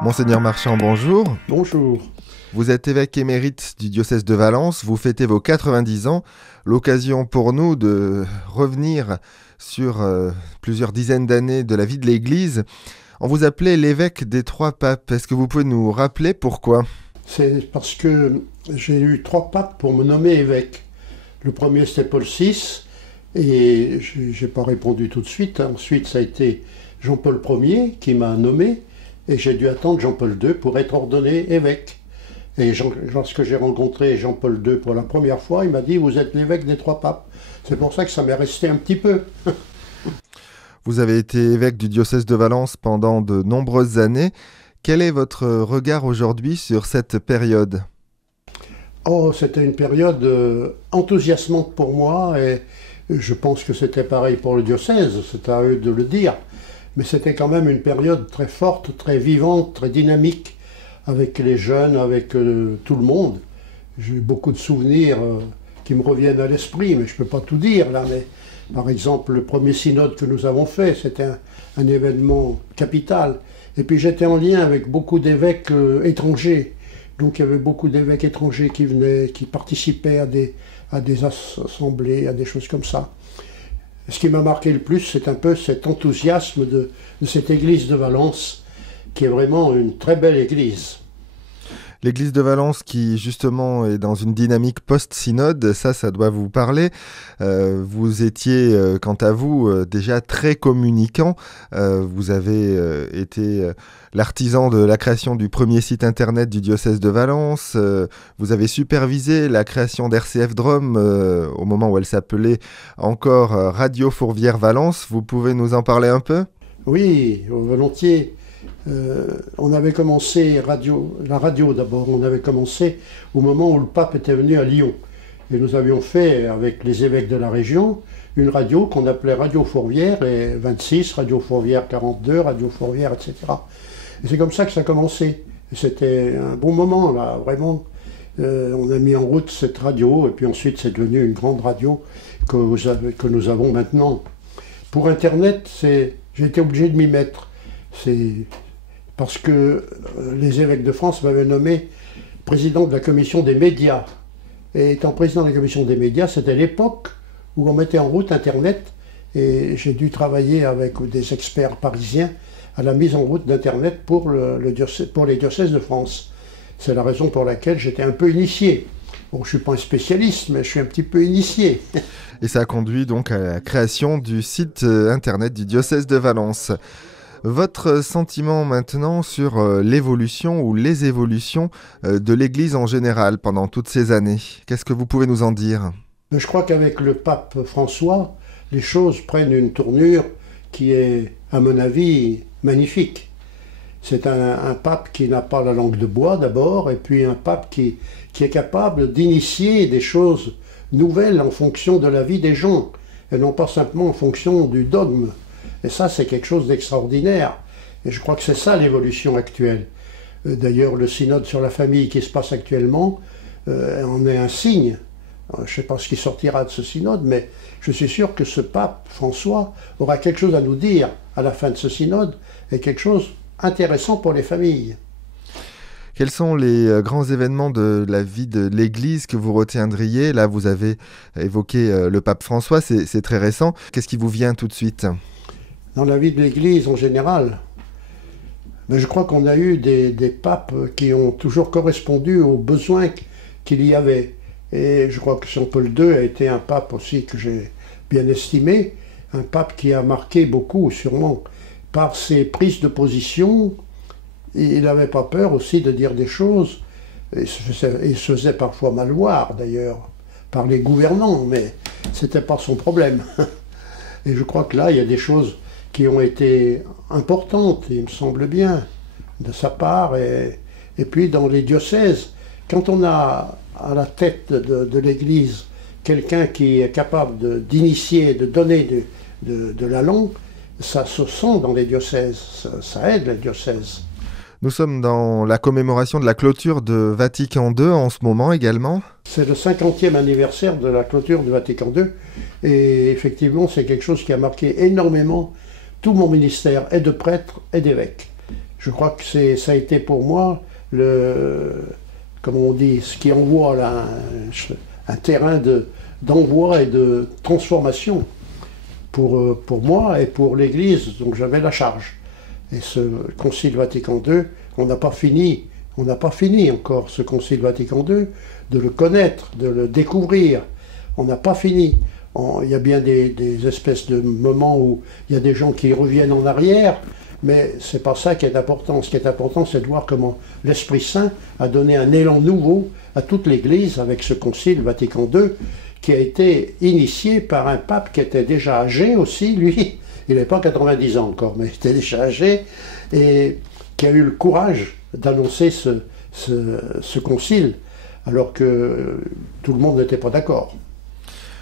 Monseigneur Marchand, bonjour. Bonjour. Vous êtes évêque émérite du diocèse de Valence, vous fêtez vos 90 ans, l'occasion pour nous de revenir sur plusieurs dizaines d'années de la vie de l'Église. On vous appelait l'évêque des trois papes, est-ce que vous pouvez nous rappeler pourquoi? C'est parce que j'ai eu 3 papes pour me nommer évêque. Le premier c'était Paul VI, et j'ai pas répondu tout de suite. Ensuite ça a été Jean-Paul Ier qui m'a nommé, et j'ai dû attendre Jean-Paul II pour être ordonné évêque. Et lorsque j'ai rencontré Jean-Paul II pour la première fois, il m'a dit « Vous êtes l'évêque des 3 papes ». C'est pour ça que ça m'est resté un petit peu. Vous avez été évêque du diocèse de Valence pendant de nombreuses années. Quel est votre regard aujourd'hui sur cette période? Oh, c'était une période enthousiasmante pour moi, et je pense que c'était pareil pour le diocèse, c'est à eux de le dire. Mais c'était quand même une période très forte, très vivante, très dynamique, avec les jeunes, avec tout le monde. J'ai eu beaucoup de souvenirs qui me reviennent à l'esprit, mais je ne peux pas tout dire là. Mais par exemple, le premier synode que nous avons fait, c'était un événement capital. Et puis j'étais en lien avec beaucoup d'évêques étrangers. Donc il y avait beaucoup d'évêques étrangers qui venaient, qui participaient à des assemblées, à des choses comme ça. Ce qui m'a marqué le plus, c'est un peu cet enthousiasme de cette église de Valence, qui est vraiment une très belle église. L'église de Valence qui justement est dans une dynamique post-synode, ça doit vous parler. Vous étiez, quant à vous, déjà très communicant. Vous avez été l'artisan de la création du premier site internet du diocèse de Valence. Vous avez supervisé la création d'RCF Drôme au moment où elle s'appelait encore Radio Fourvière Valence. Vous pouvez nous en parler un peu? Oui, volontiers. On avait commencé la radio d'abord, on avait commencé au moment où le pape était venu à Lyon. Et nous avions fait, avec les évêques de la région, une radio qu'on appelait Radio Fourvière, et 26, Radio Fourvière 42, Radio Fourvière, etc. Et c'est comme ça que ça a commencé. Et c'était un bon moment, là, vraiment. On a mis en route cette radio, et puis ensuite c'est devenu une grande radio que nous avons maintenant. Pour Internet, j'ai été obligé de m'y mettre. C'est parce que les évêques de France m'avaient nommé président de la commission des médias. Et étant président de la commission des médias, c'était l'époque où on mettait en route Internet, et j'ai dû travailler avec des experts parisiens à la mise en route d'Internet pour les diocèses de France. C'est la raison pour laquelle j'étais un peu initié. Bon, je ne suis pas un spécialiste, mais je suis un petit peu initié. Et ça a conduit donc à la création du site Internet du diocèse de Valence. Votre sentiment maintenant sur l'évolution ou les évolutions de l'Église en général pendant toutes ces années, qu'est-ce que vous pouvez nous en dire? Je crois qu'avec le pape François, les choses prennent une tournure qui est, à mon avis, magnifique. C'est un pape qui n'a pas la langue de bois d'abord, et puis un pape qui est capable d'initier des choses nouvelles en fonction de la vie des gens, et non pas simplement en fonction du dogme. Et ça, c'est quelque chose d'extraordinaire. Et je crois que c'est ça l'évolution actuelle. D'ailleurs, le synode sur la famille qui se passe actuellement en est un signe. Je ne sais pas ce qui sortira de ce synode, mais je suis sûr que ce pape, François, aura quelque chose à nous dire à la fin de ce synode, et quelque chose d'intéressant pour les familles. Quels sont les grands événements de la vie de l'Église que vous retiendriez? Là, vous avez évoqué le pape François, c'est très récent. Qu'est-ce qui vous vient tout de suite? Dans la vie de l'Église en général, mais je crois qu'on a eu des papes qui ont toujours correspondu aux besoins qu'il y avait. Et je crois que Jean-Paul II a été un pape aussi que j'ai bien estimé, un pape qui a marqué beaucoup, sûrement, par ses prises de position. Il n'avait pas peur aussi de dire des choses, et il se faisait parfois mal voir d'ailleurs, par les gouvernants, mais ce n'était pas son problème. Et je crois que là, il y a des choses qui ont été importantes, il me semble bien, de sa part. Et puis dans les diocèses, quand on a à la tête de l'Église quelqu'un qui est capable d'initier, de donner de l'allant, ça se sent dans les diocèses, ça aide les diocèses. Nous sommes dans la commémoration de la clôture de Vatican II en ce moment également. C'est le 50e anniversaire de la clôture de Vatican II, et effectivement c'est quelque chose qui a marqué énormément tout mon ministère, et de prêtre et d'évêque. Je crois que ça a été pour moi, comme on dit, ce qui envoie là, un terrain d'envoi et de transformation pour moi et pour l'Église dont j'avais la charge. Et ce Concile Vatican II, on n'a pas fini encore ce Concile Vatican II de le connaître, de le découvrir. On n'a pas fini. Il y a bien des espèces de moments où il y a des gens qui reviennent en arrière, mais c'est pas ça qui est important. Ce qui est important, c'est de voir comment l'Esprit Saint a donné un élan nouveau à toute l'Église avec ce Concile Vatican II qui a été initié par un pape qui était déjà âgé aussi, lui. Il n'avait pas 90 ans encore, mais il était déjà âgé, et qui a eu le courage d'annoncer ce concile, alors que tout le monde n'était pas d'accord.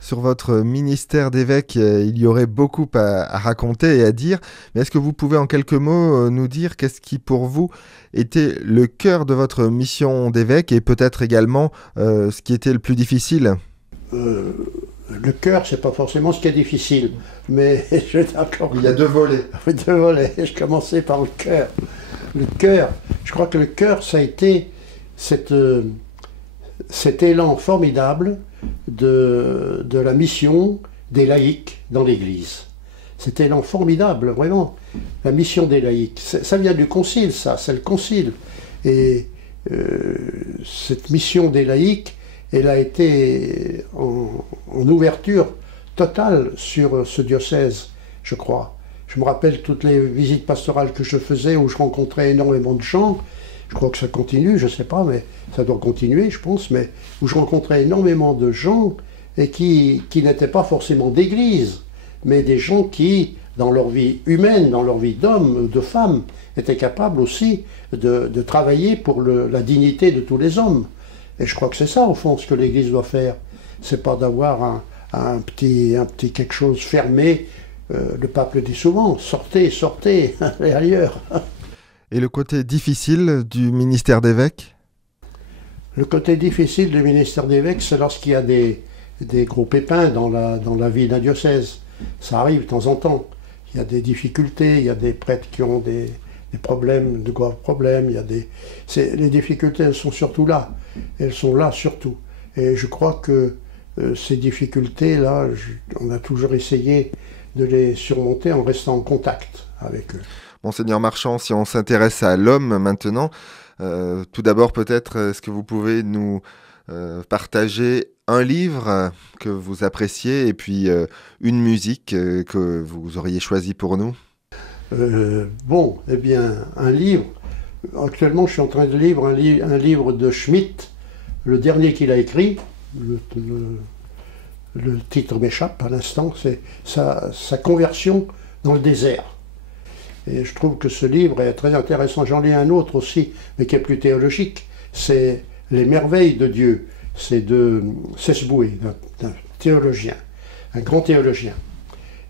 Sur votre ministère d'évêque, il y aurait beaucoup à raconter et à dire, mais est-ce que vous pouvez en quelques mots nous dire qu'est-ce qui pour vous était le cœur de votre mission d'évêque et peut-être également ce qui était le plus difficile? Le cœur, c'est pas forcément ce qui est difficile, mais je suis d'accord. Il y a deux volets. Deux volets. Je commençais par le cœur. Le cœur, je crois que le cœur, ça a été cet élan formidable de la mission des laïcs dans l'Église. Cet élan formidable, vraiment. La mission des laïcs. Ça vient du concile, ça, c'est le concile. Et cette mission des laïcs, elle a été en ouverture totale sur ce diocèse, je crois. Je me rappelle toutes les visites pastorales que je faisais où je rencontrais énormément de gens. Je crois que ça continue, je ne sais pas, mais ça doit continuer, je pense, mais où je rencontrais énormément de gens et qui n'étaient pas forcément d'église, mais des gens qui, dans leur vie humaine, dans leur vie d'homme, de femme, étaient capables aussi de travailler pour la dignité de tous les hommes. Et je crois que c'est ça, au fond, ce que l'Église doit faire. C'est pas d'avoir un petit quelque chose fermé. Le pape le dit souvent, sortez, sortez, allez ailleurs. Et le côté difficile du ministère d'évêque? Le côté difficile du ministère d'évêque, c'est lorsqu'il y a des gros pépins dans la vie d'un diocèse. Ça arrive de temps en temps. Il y a des difficultés, il y a des prêtres qui ont des problèmes, de graves problèmes. Les difficultés, elles sont surtout là. Elles sont là surtout. Et je crois que ces difficultés-là, on a toujours essayé de les surmonter en restant en contact avec eux. Monseigneur Marchand, si on s'intéresse à l'homme maintenant, tout d'abord peut-être, est-ce que vous pouvez nous partager un livre que vous appréciez et puis une musique que vous auriez choisie pour nous? Bon, eh bien, un livre. Actuellement, je suis en train de lire un livre de Schmitt, le dernier qu'il a écrit. Le titre m'échappe à l'instant, c'est sa conversion dans le désert. Et je trouve que ce livre est très intéressant. J'en lis un autre aussi, mais qui est plus théologique. C'est Les merveilles de Dieu. C'est de Sesboué, d'un théologien, un grand théologien.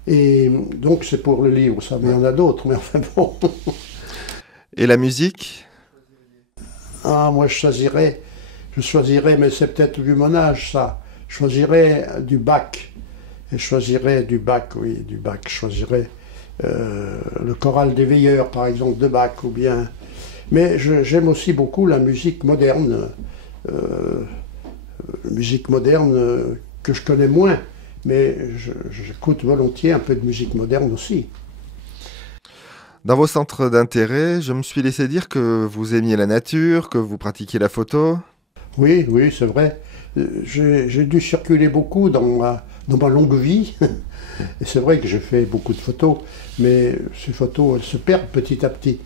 Et donc c'est pour le livre, ça, mais il y en a d'autres, mais enfin bon. Et la musique? Ah, moi je choisirais, mais c'est peut-être vu mon âge, ça. Je choisirais du Bach. Et je choisirais du Bach, oui, du Bach. Je choisirais le choral des veilleurs, par exemple, de Bach, ou bien... Mais j'aime aussi beaucoup la musique moderne. Musique moderne que je connais moins, mais j'écoute volontiers un peu de musique moderne aussi. Dans vos centres d'intérêt, je me suis laissé dire que vous aimiez la nature, que vous pratiquiez la photo. Oui, c'est vrai. J'ai dû circuler beaucoup dans ma longue vie. Et c'est vrai que j'ai fait beaucoup de photos, mais ces photos, elles se perdent petit à petit.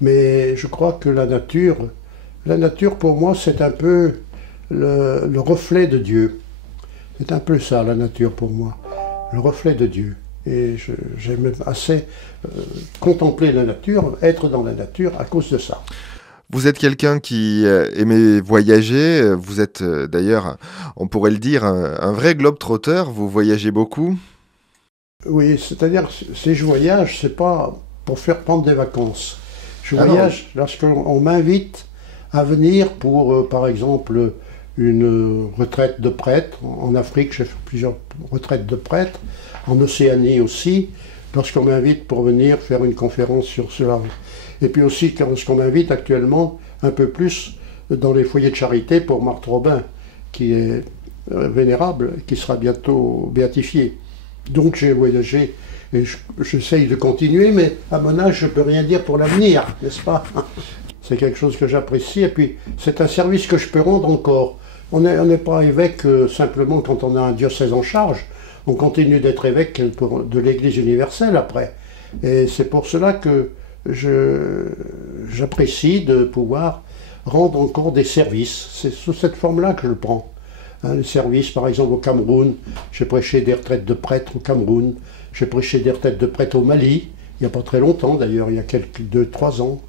Mais je crois que la nature pour moi, c'est un peu le reflet de Dieu. C'est un peu ça, la nature pour moi. Le reflet de Dieu. Et j'aime assez contempler la nature, être dans la nature à cause de ça. Vous êtes quelqu'un qui aimait voyager. Vous êtes d'ailleurs, on pourrait le dire, un vrai globe-trotteur. Vous voyagez beaucoup. Oui, c'est-à-dire, si je voyage, c'est pas pour faire prendre des vacances. Je voyage lorsqu'on m'invite à venir pour, par exemple, une retraite de prêtre. En Afrique, j'ai fait plusieurs retraites de prêtres. En Océanie aussi. lorsqu'on m'invite pour venir faire une conférence sur cela. Et puis aussi lorsqu'on m'invite actuellement un peu plus dans les foyers de charité pour Marthe Robin, qui est vénérable, qui sera bientôt béatifiée. Donc j'ai voyagé et j'essaye de continuer, mais à mon âge, je ne peux rien dire pour l'avenir, n'est-ce pas? C'est quelque chose que j'apprécie et puis c'est un service que je peux rendre encore. On n'est pas évêque simplement quand on a un diocèse en charge, on continue d'être évêque de l'Église universelle après. Et c'est pour cela que j'apprécie de pouvoir rendre encore des services. C'est sous cette forme-là que je le prends. Les services, par exemple, au Cameroun, j'ai prêché des retraites de prêtres au Cameroun, j'ai prêché des retraites de prêtres au Mali, il n'y a pas très longtemps d'ailleurs, il y a 3 ans,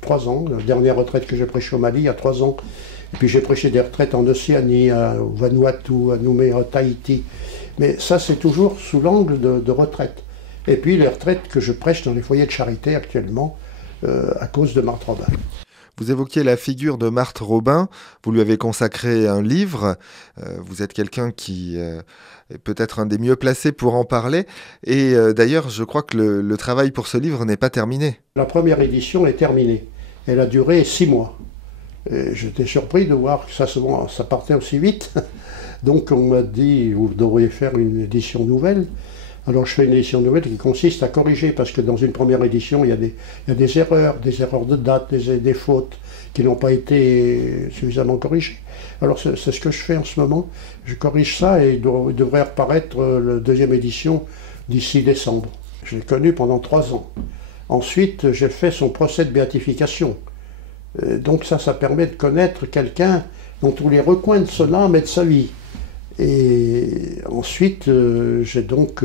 la dernière retraite que j'ai prêchée au Mali, il y a 3 ans. Et puis j'ai prêché des retraites en Océanie, au Vanuatu, à Nouméa, à Tahiti. Mais ça, c'est toujours sous l'angle de retraite. Et puis les retraites que je prêche dans les foyers de charité actuellement, à cause de Marthe Robin. Vous évoquiez la figure de Marthe Robin, vous lui avez consacré un livre, vous êtes quelqu'un qui est peut-être un des mieux placés pour en parler, et d'ailleurs je crois que le travail pour ce livre n'est pas terminé. La première édition est terminée, elle a duré 6 mois. J'étais surpris de voir que ça partait aussi vite, donc on m'a dit vous devriez faire une édition nouvelle. Alors je fais une édition nouvelle qui consiste à corriger, parce que dans une première édition, il y a des erreurs de date, des fautes qui n'ont pas été suffisamment corrigées. Alors c'est ce que je fais en ce moment. Je corrige ça et il devrait reparaître la deuxième édition d'ici décembre. Je l'ai connu pendant 3 ans. Ensuite, j'ai fait son procès de béatification. Donc ça permet de connaître quelqu'un dans tous les recoins de son âme et de sa vie. Et ensuite, j'ai donc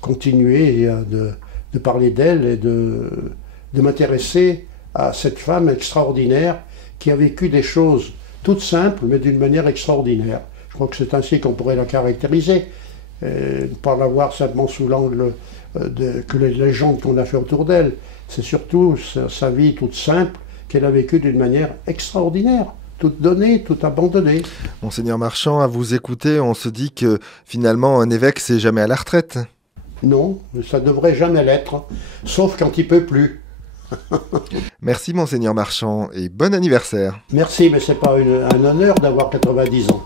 continué de parler d'elle et de m'intéresser à cette femme extraordinaire qui a vécu des choses toutes simples, mais d'une manière extraordinaire. Je crois que c'est ainsi qu'on pourrait la caractériser, ne pas la voir simplement sous l'angle que les légendes qu'on a fait autour d'elle. C'est surtout sa vie toute simple qu'elle a vécue d'une manière extraordinaire. Tout donné, tout abandonné. Monseigneur Marchand, à vous écouter, on se dit que finalement un évêque c'est jamais à la retraite. Non, ça devrait jamais l'être, sauf quand il peut plus. Merci Monseigneur Marchand et bon anniversaire. Merci, mais c'est pas un honneur d'avoir 90 ans.